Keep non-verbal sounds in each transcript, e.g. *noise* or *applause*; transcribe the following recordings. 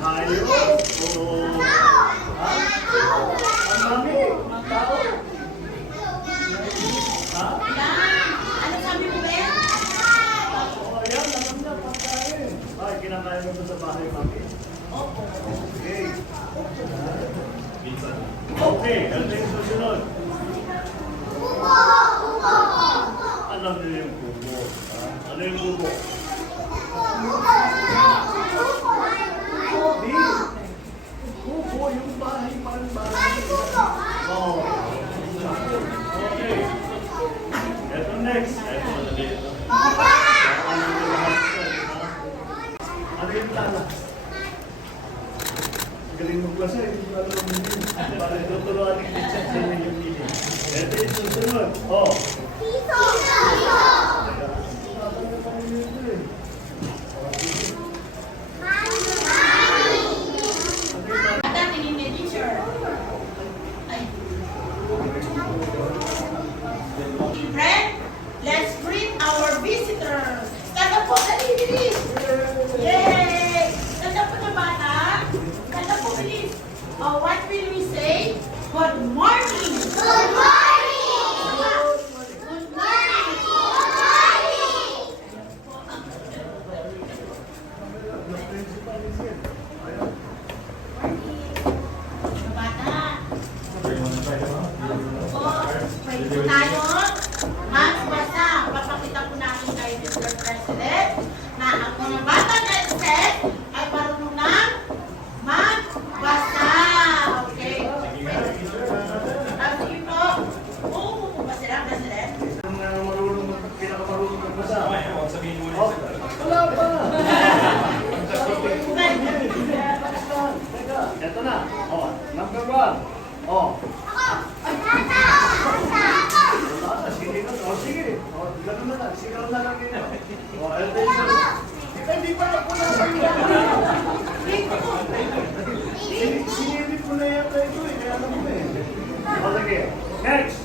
hayop o... Ano sabi mo, Ben? O, alam na, pagkain. Ay, bahay, mami? Opo. Okay. Okay, ito yung susunod. Alam niyo yung bubo. ha? Ano yung bubo? Di. Galing magbasa, hindi ko alam ang meaning. Para tuturuan ni Christian sa inyo yung meaning. Ito yung susunod. Oh. Oh, what will we say? Good morning. Good morning. Good morning. Mga bata. Oh, pwede tayo. Ma'am, basta, papakita po namin kay Mr. President na ang mga bata na set ay marunong ng magbasa. Okay? Ah, sige po. Oo po ba sila, President? Ang uh, marunong, mag- pinakamarunong magbasa. Sabihin mo Oh, wala pa. Okay. Teka, ito na. Oh, number one. Oh, wala na, sige na. Oh, sige. Oh, ganun na lang. Sigaw na lang. *laughs* Oh, yung susunod. Eh, Hindi pa ako na Sin- Sinilip ko na yata ito eh. Kaya alam ko eh. Oh, sige. Next.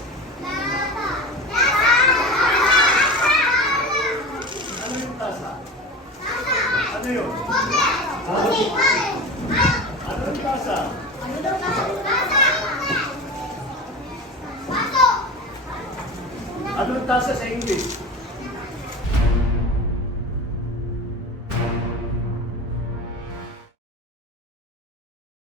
Ano yung tasa? Ano yun? Ha? Ano yung tasa? Ano yung tasa sa English?